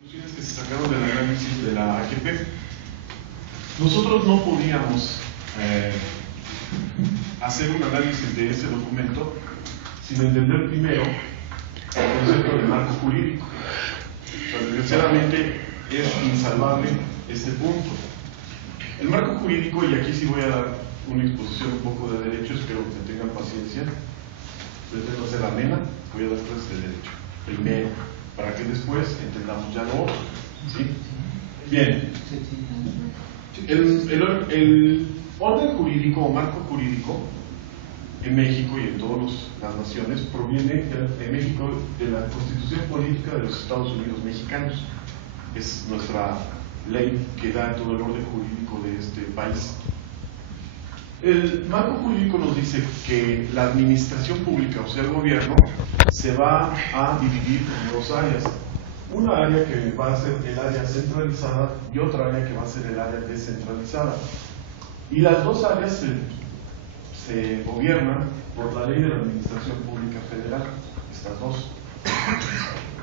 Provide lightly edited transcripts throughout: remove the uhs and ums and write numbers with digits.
conclusiones que se sacaron del análisis de la AGP. Nosotros no podíamos hacer un análisis de ese documento sin entender primero el concepto de marco jurídico. O sea, desgraciadamente es insalvable este punto. El marco jurídico, y aquí sí voy a dar una exposición un poco de derecho, espero que tengan paciencia, pretendo hacer amena, voy a dar clases de derecho primero, para que después entendamos ya lo otro, ¿sí? Bien, el orden jurídico o marco jurídico en México y en todas las naciones proviene de México de la Constitución Política de los Estados Unidos Mexicanos. Es nuestra ley que da todo el orden jurídico de este país. El marco jurídico nos dice que la administración pública, o sea el gobierno, se va a dividir en dos áreas. Una área que va a ser el área centralizada y otra área que va a ser el área descentralizada. Y las dos áreas se gobiernan por la ley de la Administración Pública Federal, estas dos.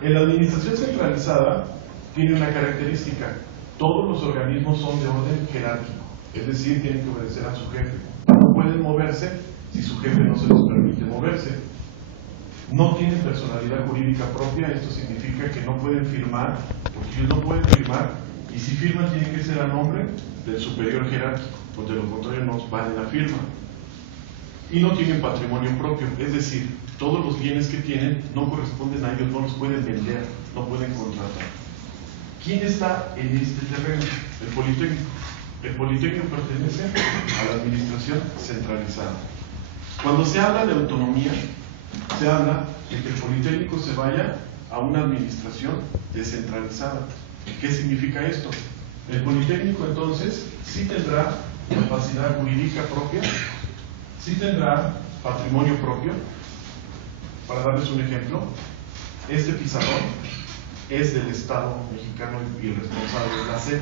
En la administración centralizada tiene una característica: todos los organismos son de orden jerárquico, es decir, tienen que obedecer a su jefe. No pueden moverse si su jefe no se les permite moverse. No tienen personalidad jurídica propia, esto significa que no pueden firmar, porque ellos no pueden firmar, y si firman tiene que ser a nombre del superior jerárquico, porque de lo contrario no vale la firma. Y no tienen patrimonio propio, es decir, todos los bienes que tienen no corresponden a ellos, no los pueden vender, no pueden contratar. ¿Quién está en este terreno? El Politécnico. El Politécnico pertenece a la administración centralizada. Cuando se habla de autonomía, se habla de que el Politécnico se vaya a una administración descentralizada. ¿Qué significa esto? El Politécnico entonces sí tendrá capacidad jurídica propia, sí tendrá patrimonio propio. Para darles un ejemplo, este pizarrón es del Estado mexicano y el responsable es la SEP,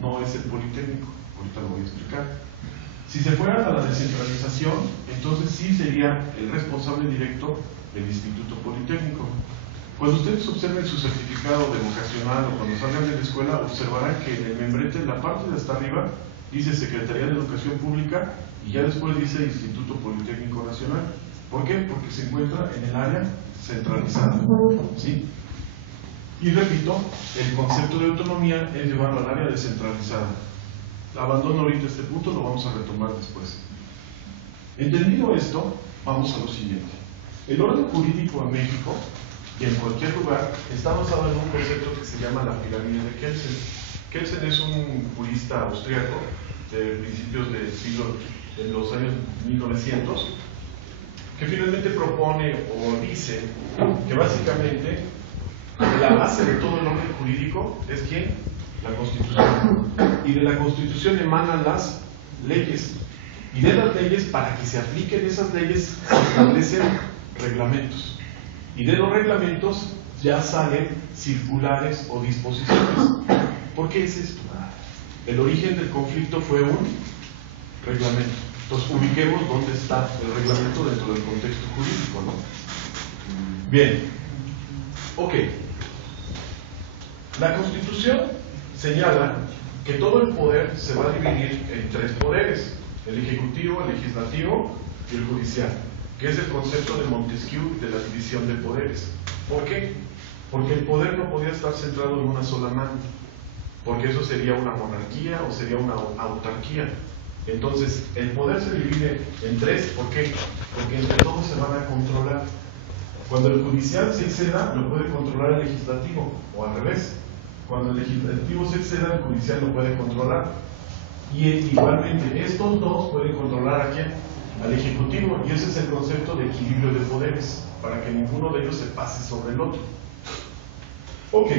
no es el Politécnico. Ahorita lo voy a explicar. Si se fuera a la descentralización, entonces sí sería el responsable directo del Instituto Politécnico. Cuando ustedes observen su certificado de vocacional o cuando salgan de la escuela, observarán que en el membrete, en la parte de hasta arriba, dice Secretaría de Educación Pública y ya después dice Instituto Politécnico Nacional. ¿Por qué? Porque se encuentra en el área centralizada, ¿sí? Y repito, el concepto de autonomía es llevarlo al área descentralizada. Abandono ahorita este punto, lo vamos a retomar después. Entendido esto, vamos a lo siguiente. El orden jurídico en México y en cualquier lugar está basado en un concepto que se llama la pirámide de Kelsen. Kelsen es un jurista austriaco de principios del siglo, de los años 1900, que finalmente propone o dice que básicamente la base de todo el orden jurídico es ¿quién? La Constitución. Y de la Constitución emanan las leyes. Y de las leyes, para que se apliquen esas leyes, se establecen reglamentos. Y de los reglamentos ya salen circulares o disposiciones. ¿Por qué es esto? El origen del conflicto fue un reglamento. Entonces ubiquemos dónde está el reglamento dentro del contexto jurídico, ¿no? Bien. Ok. La Constitución señala que todo el poder se va a dividir en tres poderes: el ejecutivo, el legislativo y el judicial, que es el concepto de Montesquieu de la división de poderes. ¿Por qué? Porque el poder no podía estar centrado en una sola mano, porque eso sería una monarquía o sería una autarquía. Entonces, el poder se divide en tres. ¿Por qué? Porque entre todos se van a controlar. Cuando el judicial se exceda, lo puede controlar el legislativo, o al revés. Cuando el legislativo se exceda, el judicial lo puede controlar. Y igualmente, estos dos pueden controlar ¿a quién? Al ejecutivo. Y ese es el concepto de equilibrio de poderes, para que ninguno de ellos se pase sobre el otro. Ok,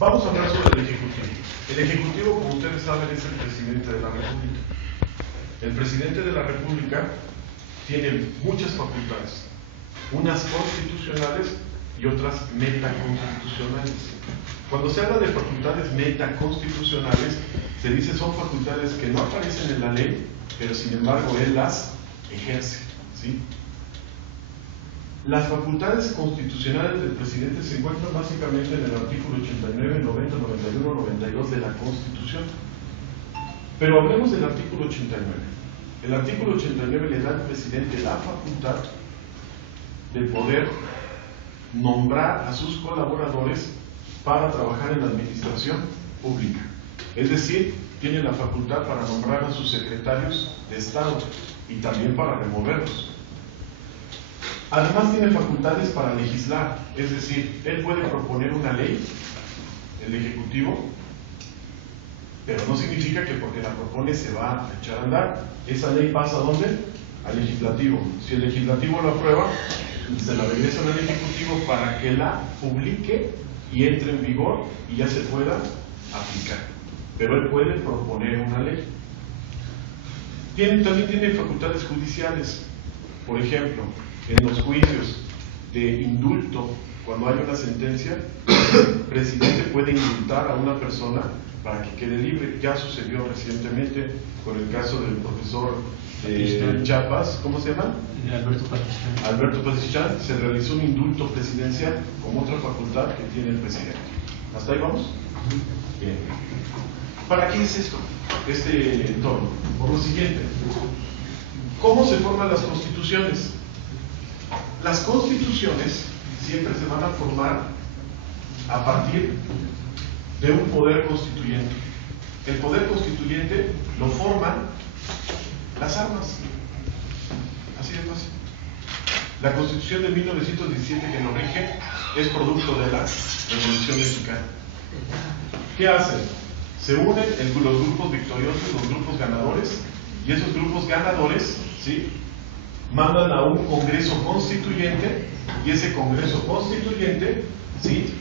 vamos a hablar sobre el ejecutivo. El ejecutivo, como ustedes saben, es el presidente de la República. El presidente de la República tiene muchas facultades, unas constitucionales y otras metaconstitucionales. Cuando se habla de facultades metaconstitucionales, se dice son facultades que no aparecen en la ley, pero sin embargo él las ejerce, ¿sí? Las facultades constitucionales del presidente se encuentran básicamente en el artículo 89, 90, 91, 92 de la Constitución. Pero hablemos del artículo 89. El artículo 89 le da al presidente la facultad de poder nombrar a sus colaboradores para trabajar en la administración pública. Es decir, tiene la facultad para nombrar a sus secretarios de Estado y también para removerlos. Además tiene facultades para legislar, es decir, él puede proponer una ley, el Ejecutivo, pero no significa que porque la propone se va a echar a andar. Esa ley pasa ¿a dónde? Al Legislativo. Si el Legislativo lo aprueba, se la regresan al Ejecutivo para que la publique y entre en vigor y ya se pueda aplicar. Pero él puede proponer una ley. También tiene facultades judiciales. Por ejemplo, en los juicios de indulto, cuando hay una sentencia, el presidente puede indultar a una persona para que quede libre. Ya sucedió recientemente con el caso del profesor de Chiapas, ¿cómo se llama? Alberto Pasichán. Se realizó un indulto presidencial como otra facultad que tiene el presidente. ¿Hasta ahí vamos? Bien. ¿Para qué es esto? Este entorno. Por lo siguiente, ¿cómo se forman las constituciones? Las constituciones siempre se van a formar a partir de un poder constituyente. El poder constituyente lo forman las armas. Así de fácil. La Constitución de 1917 que nos rige es producto de la Revolución Mexicana. ¿Qué hacen? Se unen los grupos victoriosos, los grupos ganadores, y esos grupos ganadores, ¿sí?, mandan a un Congreso Constituyente, y ese Congreso Constituyente, ¿sí?,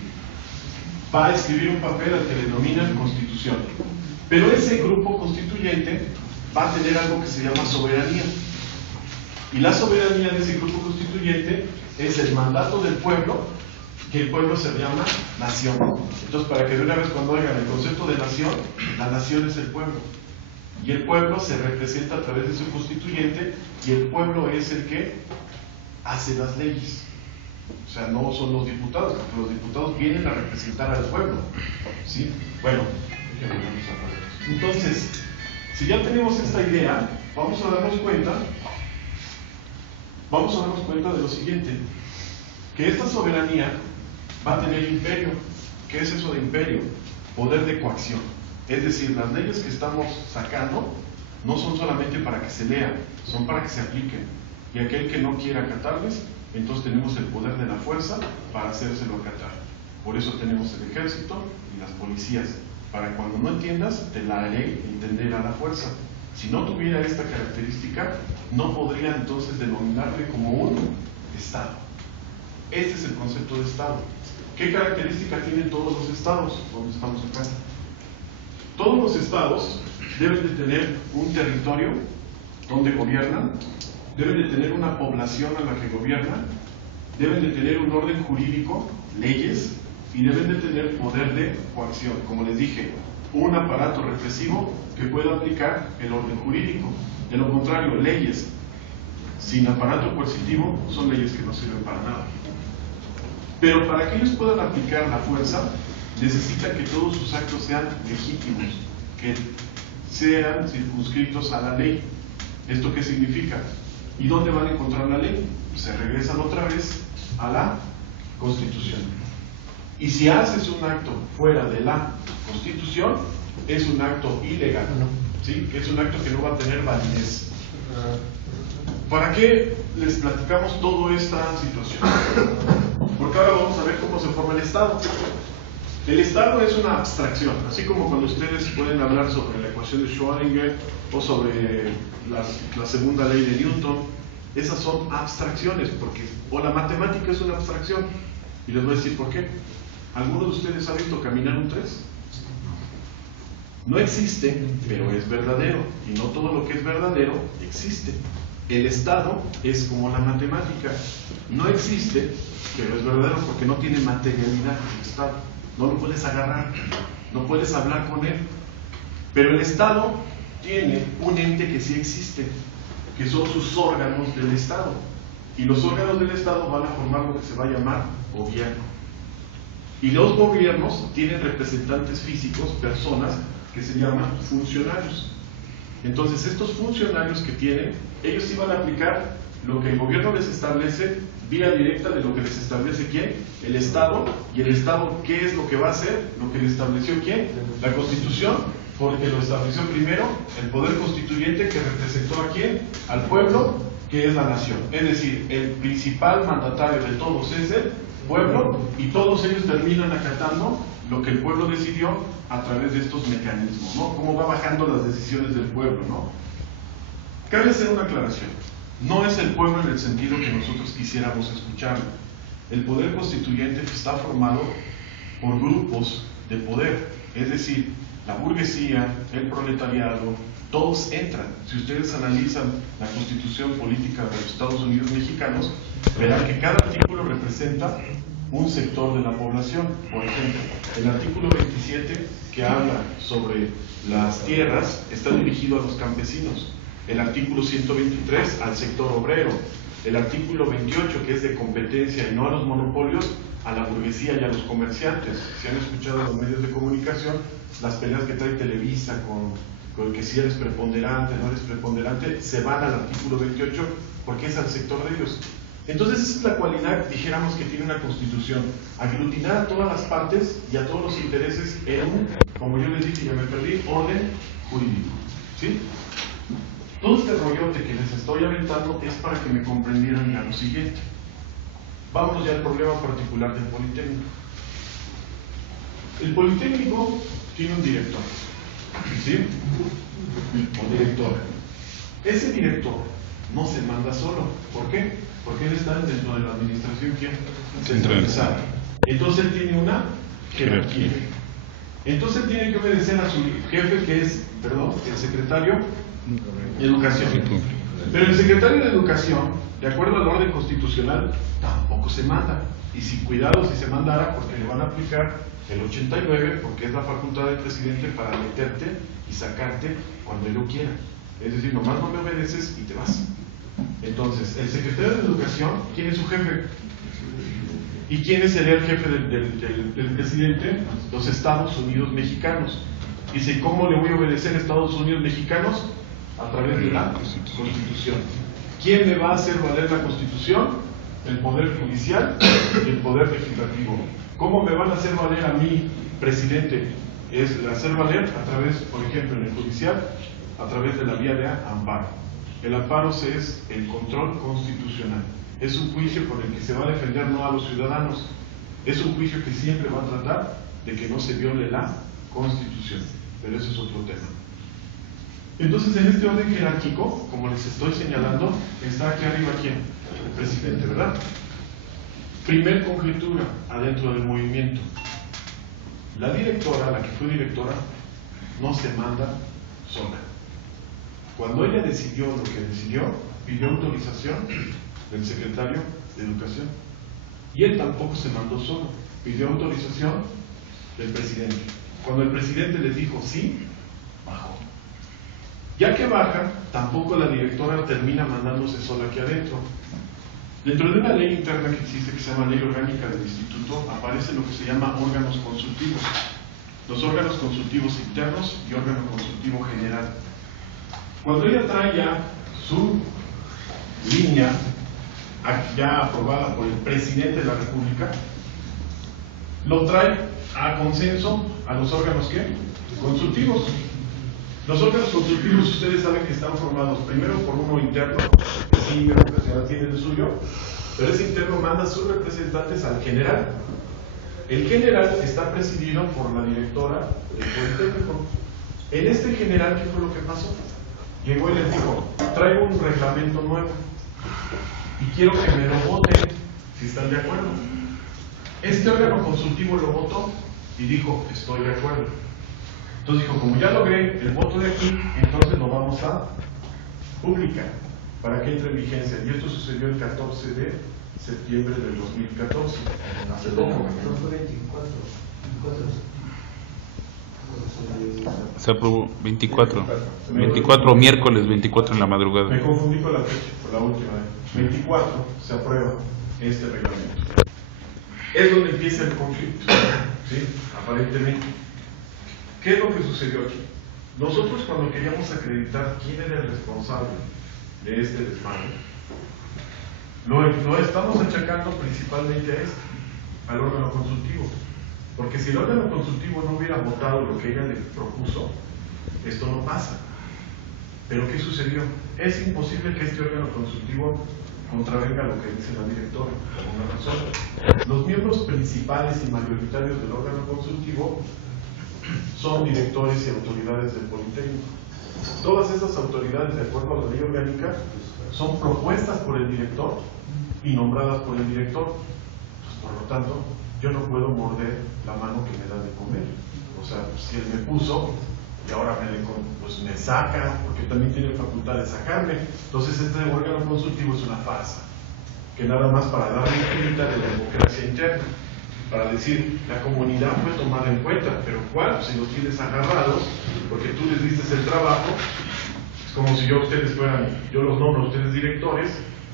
va a escribir un papel al que le denominan Constitución. Pero ese grupo constituyente va a tener algo que se llama soberanía. Y la soberanía de ese grupo constituyente es el mandato del pueblo, que el pueblo se llama nación. Entonces, para que de una vez cuando oigan el concepto de nación, la nación es el pueblo. Y el pueblo se representa a través de su constituyente, y el pueblo es el que hace las leyes. O sea, no son los diputados, porque los diputados vienen a representar al pueblo, ¿sí? Bueno, entonces, si ya tenemos esta idea, vamos a darnos cuenta de lo siguiente, que esta soberanía va a tener imperio. ¿Qué es eso de imperio? Poder de coacción. Es decir, las leyes que estamos sacando no son solamente para que se lean, son para que se apliquen. Y aquel que no quiera acatarles, entonces tenemos el poder de la fuerza para hacérselo acatar. Por eso tenemos el ejército y las policías. Para cuando no entiendas, te la haré entender a la fuerza. Si no tuviera esta característica, no podría entonces denominarle como un Estado. Este es el concepto de Estado. ¿Qué característica tienen todos los estados? ¿Dónde estamos acá? Todos los estados deben de tener un territorio donde gobiernan, deben de tener una población a la que gobiernan, deben de tener un orden jurídico, leyes, y deben de tener poder de coacción. Como les dije, un aparato represivo que pueda aplicar el orden jurídico. De lo contrario, leyes sin aparato coercitivo son leyes que no sirven para nada. Pero para que ellos puedan aplicar la fuerza, necesitan que todos sus actos sean legítimos, que sean circunscritos a la ley. ¿Esto qué significa? ¿Y dónde van a encontrar la ley? Se regresan otra vez a la Constitución. Y si haces un acto fuera de la Constitución, es un acto ilegal, ¿sí? Es un acto que no va a tener validez. ¿Para qué les platicamos toda esta situación? Porque ahora vamos a ver cómo se forma el Estado. El Estado es una abstracción, así como cuando ustedes pueden hablar sobre la ecuación de Schrödinger o sobre la segunda ley de Newton. Esas son abstracciones, o la matemática es una abstracción. Y les voy a decir por qué. ¿Alguno de ustedes ha visto caminar un 3? No existe, pero es verdadero. Y no todo lo que es verdadero existe. El Estado es como la matemática. No existe, pero es verdadero porque no tiene materialidad el Estado. No lo puedes agarrar, no puedes hablar con él. Pero el Estado tiene un ente que sí existe, que son sus órganos del Estado. y los órganos del Estado van a formar lo que se va a llamar gobierno. Y los gobiernos tienen representantes físicos, personas que se llaman funcionarios. Entonces estos funcionarios que tienen, ellos sí van a aplicar lo que el gobierno les establece vía directa de lo que les establece ¿quién? El Estado. ¿Y el Estado qué es lo que va a hacer? Lo que le estableció ¿quién? La Constitución, porque lo estableció primero el poder constituyente que representó a ¿quién? Al pueblo, que es la nación. Es decir, el principal mandatario de todos es el pueblo, y todos ellos terminan acatando lo que el pueblo decidió a través de estos mecanismos, ¿no? Cómo va bajando las decisiones del pueblo, ¿no? Cabe hacer una aclaración. No es el pueblo en el sentido que nosotros quisiéramos escucharlo. El poder constituyente está formado por grupos de poder, es decir, la burguesía, el proletariado, todos entran. Si ustedes analizan la Constitución Política de los Estados Unidos Mexicanos, verán que cada artículo representa un sector de la población. Por ejemplo, el artículo 27, que habla sobre las tierras, está dirigido a los campesinos. El artículo 123 al sector obrero. El artículo 28, que es de competencia y no a los monopolios, a la burguesía y a los comerciantes. Si han escuchado en los medios de comunicación las peleas que trae Televisa con que si eres preponderante, no eres preponderante, se van al artículo 28 porque es al sector de ellos. Entonces esa es la cualidad, dijéramos, que tiene una constitución: aglutinar a todas las partes y a todos los intereses en un, como yo les dije, ya me perdí, orden jurídico. ¿Sí? Todo este rollote que les estoy aventando es para que me comprendieran a lo siguiente. Vámonos ya al problema particular del Politécnico. El Politécnico tiene un director, ¿sí? Un director. Ese director no se manda solo. ¿Por qué? Porque él está dentro de la administración centralizada. Entonces él tiene una jerarquía. Entonces él tiene que obedecer a su jefe, que es, el secretario de Educación. Pero el secretario de Educación, de acuerdo al orden constitucional, tampoco se manda. Y si cuidado si se mandara, porque le van a aplicar el 89, porque es la facultad del presidente para meterte y sacarte cuando él lo quiera. Es decir, nomás no me obedeces y te vas. Entonces, el secretario de Educación, ¿quién es su jefe? ¿Y quién sería el jefe del presidente? Los Estados Unidos Mexicanos. Dice, ¿cómo le voy a obedecer a Estados Unidos Mexicanos? A través de la Constitución. ¿Quién me va a hacer valer la Constitución? El Poder Judicial y el Poder Legislativo. ¿Cómo me van a hacer valer a mí, presidente? Es hacer valer a través, por ejemplo, en el Judicial, a través de la vía de amparo. El amparo es el control constitucional. Es un juicio con el que se va a defender no a los ciudadanos. Es un juicio que siempre va a tratar de que no se viole la Constitución. Pero eso es otro tema. Entonces, en este orden jerárquico, como les estoy señalando, está aquí arriba ¿quién? El presidente, ¿verdad? Primer conjetura adentro del movimiento. La directora, la que fue directora, no se manda sola. Cuando ella decidió lo que decidió, pidió autorización del secretario de Educación. Y él tampoco se mandó solo, pidió autorización del presidente. Cuando el presidente les dijo sí, bajó. Ya que baja, tampoco la directora termina mandándose sola aquí adentro. Dentro de una ley interna que existe, que se llama Ley Orgánica del Instituto, aparece lo que se llama órganos consultivos. Los órganos consultivos internos y órgano consultivo general. Cuando ella trae ya su línea, ya aprobada por el presidente de la República, lo trae a consenso a los órganos ¿qué? Consultivos. Los órganos consultivos, ustedes saben que están formados primero por uno interno, que sí, la universidad tiene el suyo, pero ese interno manda a sus representantes al general. El general está presidido por la directora del Politécnico. En este general, ¿qué fue lo que pasó? Llegó y les dijo, traigo un reglamento nuevo y quiero que me lo voten, si están de acuerdo. Este órgano consultivo lo votó y dijo, estoy de acuerdo. Entonces dijo, como ya logré el voto de aquí, entonces lo vamos a publicar para que entre en vigencia. Y esto sucedió el 14 de septiembre del 2014. Hace poco. Se aprobó 24 miércoles 24 en la madrugada. Me confundí con la fecha, con la última vez. 24 se aprueba este reglamento. Es donde empieza el conflicto, ¿sí? Aparentemente. ¿Qué es lo que sucedió aquí? Nosotros, cuando queríamos acreditar quién era el responsable de este desmadre, lo estamos achacando principalmente a al órgano consultivo. Porque si el órgano consultivo no hubiera votado lo que ella le propuso, esto no pasa. Pero ¿qué sucedió? Es imposible que este órgano consultivo contravenga lo que dice la directora, por una razón. Los miembros principales y mayoritarios del órgano consultivo son directores y autoridades del Politécnico. Todas esas autoridades, de acuerdo a la ley orgánica, son propuestas por el director y nombradas por el director. Pues, por lo tanto, yo no puedo morder la mano que me da de comer. O sea, si él me puso y ahora pues me saca, porque también tiene facultad de sacarme. Entonces este órgano consultivo es una farsa, que nada más para darle cuenta de la democracia interna, para decir, la comunidad fue tomada en cuenta, pero ¿cuál? Pues si los tienes agarrados, porque tú les diste el trabajo, es como si yo los nombro a ustedes directores,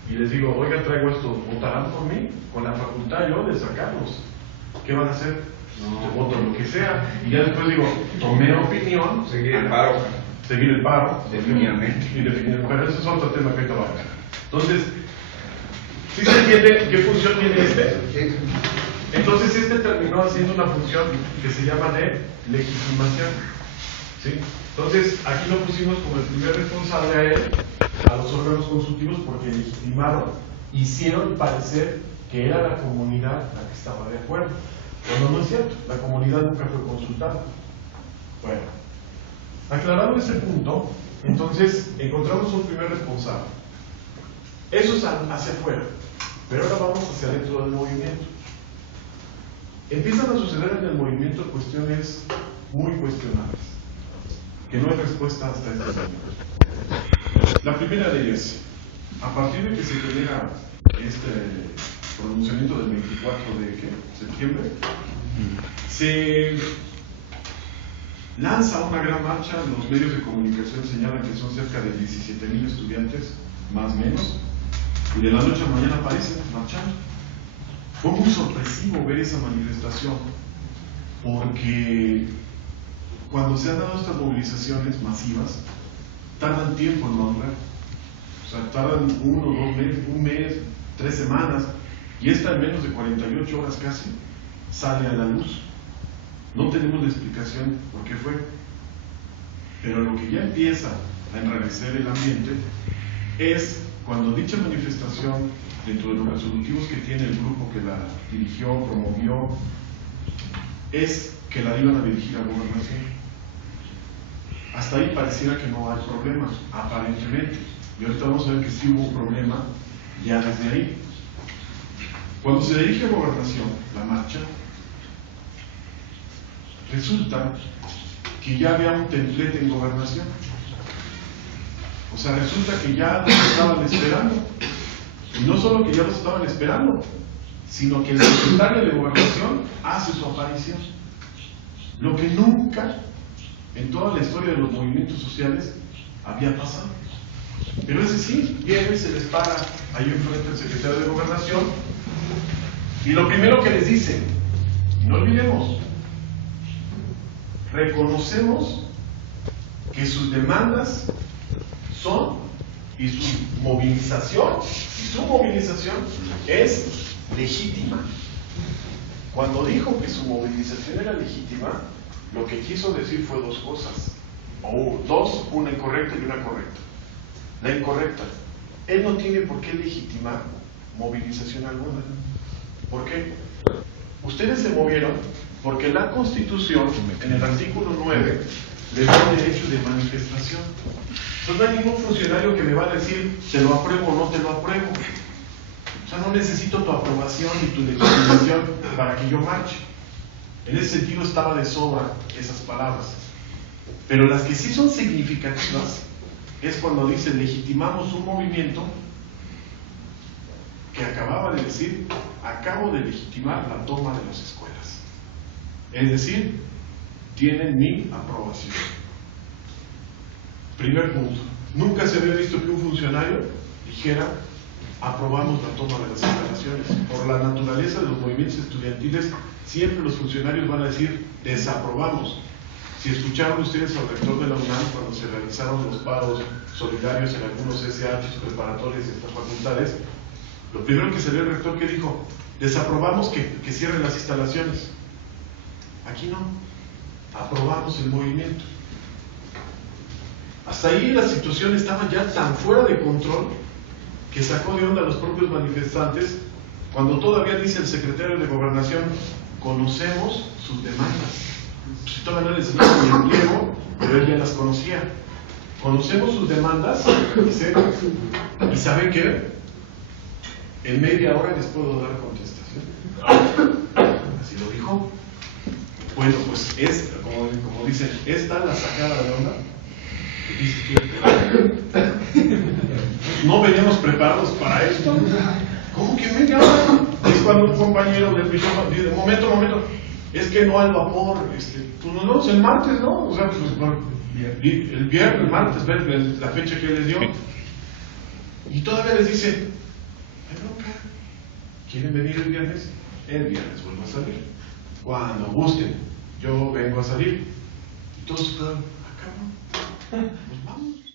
y les digo, oiga, traigo esto, ¿votarán por mí? Con la facultad yo de sacarlos. ¿Qué van a hacer? No, voto lo que sea. Y ya después digo, tomé opinión. Seguir el paro. Seguir el paro. Definitivamente. Pero ese es otro tema que ahorita va a hablar. Entonces, ¿sí se entiende qué función tiene este? Sí. Entonces este terminó haciendo una función que se llama de legitimación. ¿Sí? Entonces, aquí lo pusimos como el primer responsable a él, a los órganos consultivos, porque legitimaron, hicieron parecer que era la comunidad la que estaba de acuerdo. Cuando no es cierto, la comunidad nunca fue consultada. Bueno, aclarado ese punto, entonces encontramos un primer responsable. Eso es hacia afuera, pero ahora vamos hacia adentro del movimiento. Empiezan a suceder en el movimiento cuestiones muy cuestionables, que no hay respuesta hasta este momento. La primera de ellas, a partir de que se genera este pronunciamiento del 24 de septiembre, se lanza una gran marcha. Los medios de comunicación señalan que son cerca de 17,000 estudiantes, más o menos, y de la noche a la mañana aparecen marchando. Fue muy sorpresivo ver esa manifestación, porque cuando se han dado estas movilizaciones masivas, tardan tiempo en madurar. O sea, tardan 1 o 2 meses, un mes, 3 semanas, y esta en menos de 48 horas casi sale a la luz. No tenemos la explicación por qué fue, pero lo que ya empieza a enrarecer el ambiente es cuando dicha manifestación, dentro de los resolutivos que tiene el grupo que la dirigió, promovió, es que la iban a dirigir a gobernación. Hasta ahí pareciera que no hay problema, aparentemente. Y ahorita vamos a ver que sí hubo un problema ya desde ahí. Cuando se dirige a gobernación, la marcha, resulta que ya había un templete en gobernación. O sea, resulta que ya los estaban esperando. Y no solo que ya los estaban esperando, sino que el secretario de Gobernación hace su aparición. Lo que nunca en toda la historia de los movimientos sociales había pasado. Pero ese sí, viene, se les para ahí enfrente del secretario de Gobernación, y lo primero que les dice, no olvidemos, reconocemos que sus demandas son, y su movilización es legítima. Cuando dijo que su movilización era legítima, lo que quiso decir fue 2 cosas, o 2, una incorrecta y una correcta. La incorrecta, él no tiene por qué legitimar movilización alguna. ¿Por qué? Ustedes se movieron porque la Constitución, en el artículo 9, les da derecho de manifestación. Entonces no hay ningún funcionario que me va a decir, te lo apruebo o no te lo apruebo. O sea, no necesito tu aprobación ni tu legitimación para que yo marche. En ese sentido estaba de sobra esas palabras. Pero las que sí son significativas es cuando dice, legitimamos un movimiento que acababa de decir, acabo de legitimar la toma de las escuelas. Es decir, tienen mi aprobación. Primer punto. Nunca se había visto que un funcionario dijera: aprobamos la toma de las instalaciones. Por la naturaleza de los movimientos estudiantiles, siempre los funcionarios van a decir: desaprobamos. Si escucharon ustedes al rector de la UNAM cuando se realizaron los paros solidarios en algunos SHs preparatorios de estas facultades, lo primero que salió el rector que dijo: desaprobamos que cierren las instalaciones. Aquí no, aprobamos el movimiento. Hasta ahí la situación estaba ya tan fuera de control que sacó de onda a los propios manifestantes cuando todavía dice el secretario de Gobernación: conocemos sus demandas. Pues todavía no les dice ni el pliego, pero él ya las conocía. Conocemos sus demandas, dice, y ¿saben qué? En media hora les puedo dar contestación. Así lo dijo. Bueno, pues como dicen, esta la sacada de onda. Dice que no veníamos preparados para esto. ¿Cómo que media hora? Es cuando un compañero del pijama dice: momento, es que no al vapor, pues nos vemos el martes, ¿no? O sea, pues, el viernes, el martes, ven la fecha que les dio. Y todavía les dice: hay bronca, ¿quieren venir el viernes? El viernes vuelvo a salir. Cuando gusten, yo vengo a salir. Y todos, cabrón, pues vamos.